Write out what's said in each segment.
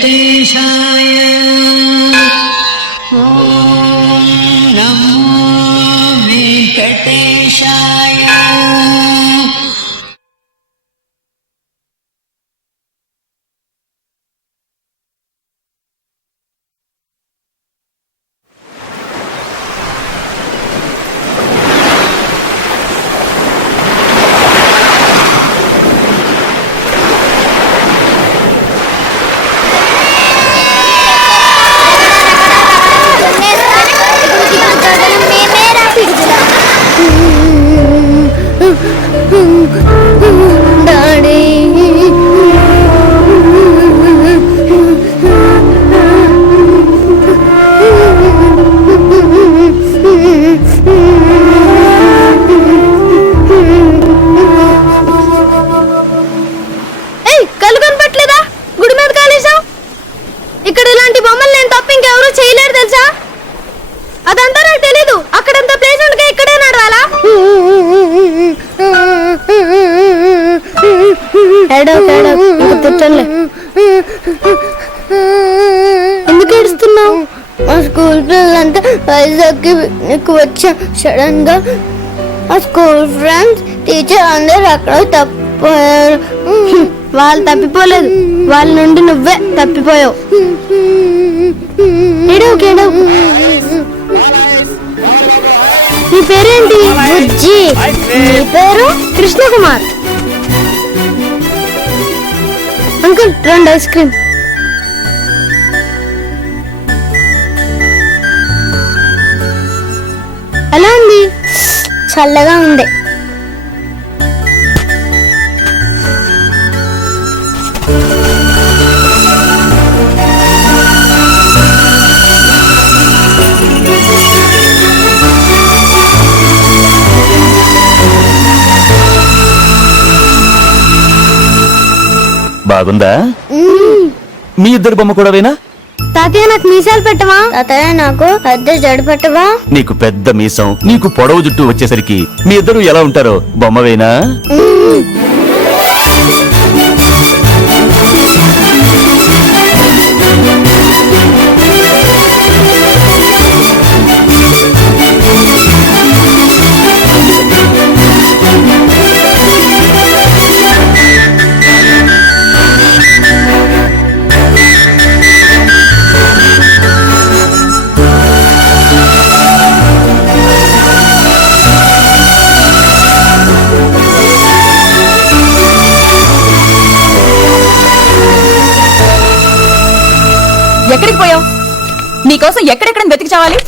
వెంకటేశాయ ఓం నమో వెంకటేశాయ. ఎందుకు ఏడుస్తున్నావు? మా స్కూల్ పిల్లలంతా వైజాగ్కి నీకు వచ్చా. సడన్ గా మా స్కూల్ ఫ్రెండ్స్ టీచర్ అందరు అక్కడ తప్పిపోయారు. వాళ్ళు తప్పిపోలేదు, వాళ్ళ నుండి నువ్వే తప్పిపోయావు. నీ పేరేంటి? బుజ్జి. నీ పేరు? కృష్ణకుమార్. అంకుల్ రెండు ఐస్ క్రీమ్. ఎలా ఉంది? చల్లగా ఉంది. బాగుందా? మీ ఇద్దరు బొమ్మ కూడా వేనా? తాతయ్య నాకు మీసాలు పెట్టవా? తాతయ్య నాకు పెద్ద జడ పెట్టవా? నీకు పెద్ద మీసం, నీకు పొడవు జుట్టు వచ్చేసరికి మీ ఇద్దరు ఎలా ఉంటారో బొమ్మ వేనా? ఎక్కడికి పోయావు? నీకోసం ఎక్కడెక్కడ వెతికి చావాలి?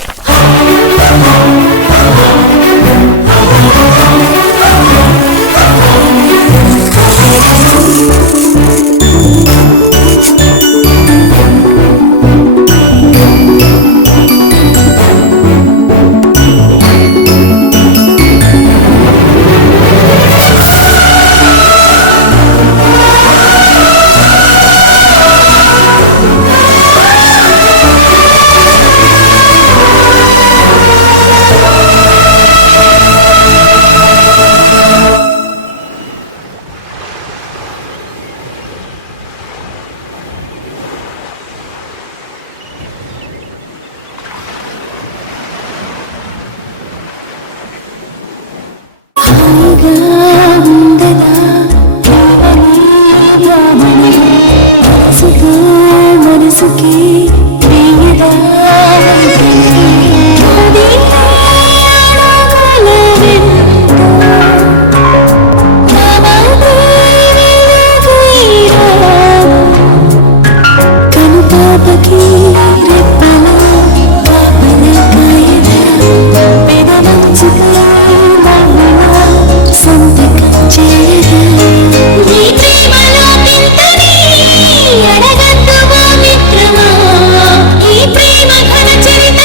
ప్రేమ ఘన చరిత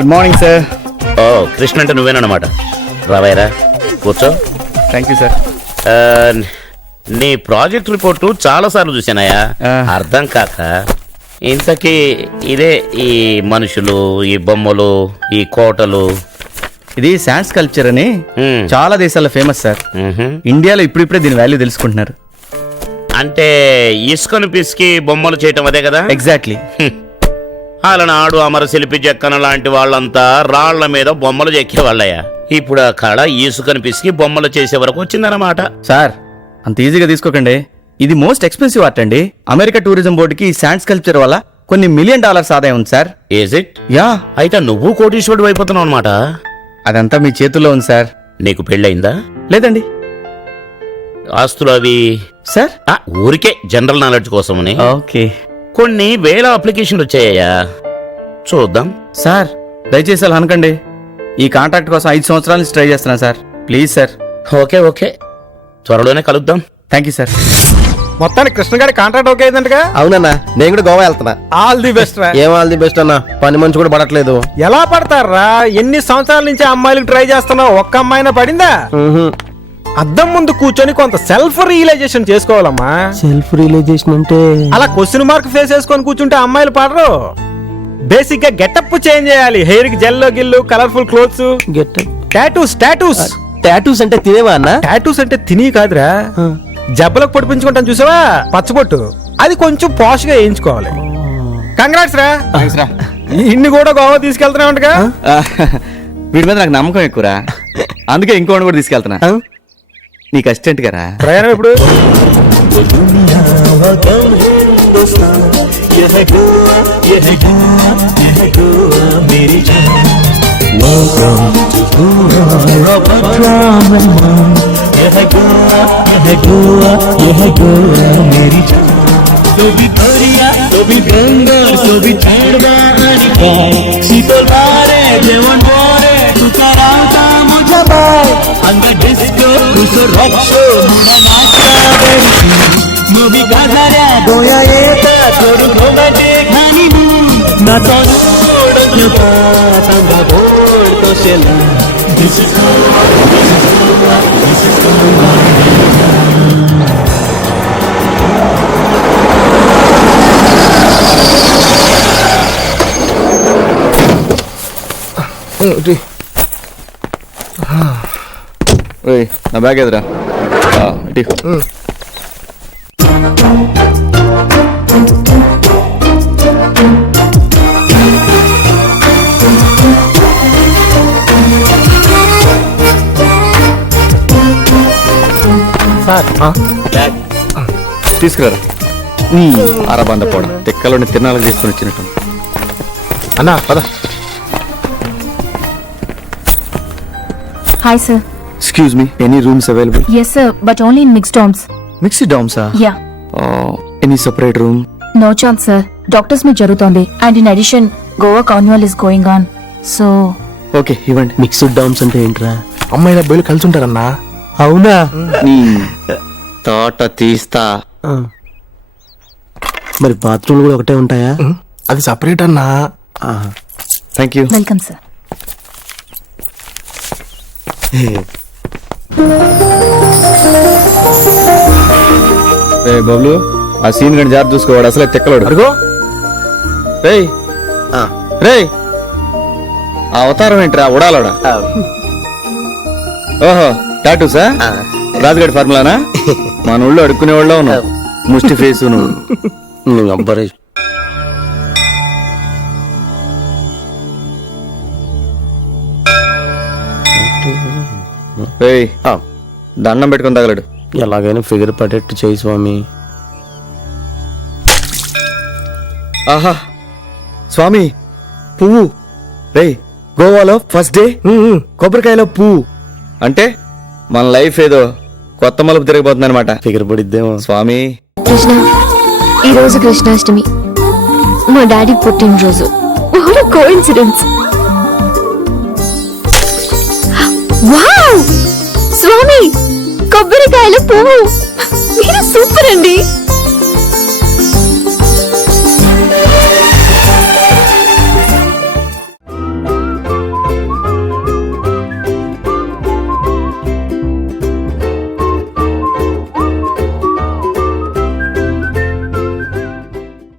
గుడ్ మార్నింగ్ సార్. ఓ కృష్ణ అంటే నువ్వేనమాట. రావాయరా కూర్చో. Thank you sir. ఆ, నీ ప్రాజెక్ట్ రిపోర్టు చాలా సార్లు చూసానయ్యా. అర్థం కాక ఇంతకీ ఇదే ఈ మనుషులు, ఈ బొమ్మలు, ఈ కోటలు. ఇది శాండ్స్ కల్చర్ అని చాలా దేశాల్లో ఫేమస్ సార్. ఇండియాలో ఇప్పుడిప్పుడే దీని వాల్యూ తెలుసుకుంటున్నారు. అంటే ఇసుకను పిసికి బొమ్మలు చేయటం అదే కదా? ఎగ్జాక్ట్లీ. అలనాడు అమరశిల్పి జక్కన లాంటి వాళ్ళంతా రాళ్ల మీద బొమ్మలు చెక్కేవాళ్ళయ్యా. ఇప్పుడు ఆ కళ ఇసుకను పిసికి బొమ్మలు చేసే వరకు వచ్చిందన్నమాట. సార్ అంత ఈజీగా తీసుకోకండి. ఇది మోస్ట్ ఎక్స్పెన్సివ్ ఆర్ట్ అండి. అమెరికా టూరిజం బోర్డుకి ఈ శాండ్స్ కల్చర్ వల్ల కొన్ని $1 million ఆదాయం ఉంది సార్. Is it? యా. అయితే నువ్వు కోటీశ్వరుడు అయిపోతున్నావు అనమాట. అదంతా మీ చేతుల్లో ఉంది సార్. నీకు పెళ్ళయిందా? లేదండి. ఆస్తులు అవి సార్ ఊరికే జనరల్ నాలెడ్జ్ కోసమని ఓకే. కొన్ని వేల అప్లికేషన్లు వచ్చాయ్యా. చూద్దాం. సార్ దయచేసి అలా అనకండి. ఈ కాంట్రాక్ట్ కోసం 5 సంవత్సరాల నుంచి ట్రై చేస్తున్నాను sir. Please sir. Okay okay, త్వరలోనే కలుద్దాం. Thank you sir. మొత్తానికి కృష్ణ గారి కాంట్రాక్ట్ ఓకే అయిందంటగా? అవునన్నా, నేను కూడా గోవా వెళ్తున్నా. ఆల్ ది బెస్ట్ రా. ఏం ఆల్ ది బెస్ట్ అన్నా, పని మంచి కూడా పడట్లేదు. ఎలా పడతారా? ఎన్ని సంవత్సరాల నుంచి అమ్మాయిలకు ట్రై చేస్తున్నావు, ఒక్క అమ్మాయినా పడిందా? అద్దం ముందు కూర్చొని కొంత సెల్ఫ్ రియలైజేషన్ చేసుకోవాలమ్మా. సెల్ఫ్ రియలైజేషన్ అంటే అలా క్వశ్చన్ మార్క్ ఫేస్ వేసుకొని కూర్చుంటే అమ్మాయిలు పడరు. బేసిక్ గా గెటప్ చేంజ్ చేయాలి. హెయిర్ కి జెల్లో గిల్లు, కలర్ఫుల్ క్లోత్స్, టాటూస్. టాటూస్ అంటే తినేవా అన్న? టాటూస్ అంటే తిని కాదురా, జబ్బలకు పొడిపించుకుంటాను చూసావా పచ్చబొట్టు, అది కొంచెం పాష్ గా వేయించుకోవాలి. కంగ్రాట్స్ రా. ఇన్ని కూడా గోవా తీసుకెళ్తున్నావుగా. వీడి మీద నాకు నమ్మకం ఎక్కువరా, అందుకే ఇంకోటి కూడా తీసుకెళ్తున్నా. నీకు అసిస్టెంట్ గారా? ప్రయాణం ఎప్పుడు? నా బ్యాగ్ ఎదురా. తీసుకురా. అరబంద పోడ తెక్కలోని తిన్నాళ్ళకి తీసుకుని వచ్చినట్టు. అన్నా పద. Hi sir. Excuse me, any rooms available? Yes sir, but only in mixed dorms. Mixed dorms, sir? Yeah. Any separate room? No chance sir. Doctors meet jarutondi, and in addition, Goa carnival is going on. So. Okay, ఇవ్వండి. Mixed DOMS అంటే ఏంట్రా? అమ్మాయిల అబ్బాయిలు కలిసి ఉంటారన్నా. అవునా? నీ తోట తీస్తా. మరి బాత్రూమ్లు కూడా ఒకటే ఉంటాయా? అది సపరేట్ అన్నా. Thank you. Welcome sir. Bablu, ఆ సీన్ గని జాబ్ చూసుకోవాడు, అసలే తెక్కలోడు. అడుగో రేయ్ రేయ్, ఆ అవతారం ఏంట్రా ఉడాలోడా? ఓహో, టాటూసా? రాజుగారి ఫార్ములానా? మన ఊళ్ళో అడుక్కునే వాళ్ళ ఉన్నావు, ముష్టి ఫేసు నువ్వు. అబ్బరే దండం పెట్టుకుని తగలడు. ఎలాగైనా ఫిగర్ పడేట్టు చేయి స్వామి. ఆహా స్వామి, పువ్వు. రేయ్, గోవాలో ఫస్ట్ డే కొబ్బరికాయలో పువ్వు అంటే మన లైఫ్ ఏదో కొత్త మలుపు తిరిగిపోతుంది అనమాట. ఫిగర్ పడిద్దేమో. స్వామి కృష్ణ, ఈరోజు కృష్ణాష్టమి, మా డాడీ పుట్టినరోజు. What a coincidence. వావ్, స్వామి కొబ్బరికాయల పువ్వు, మీరు సూపర్ అండి.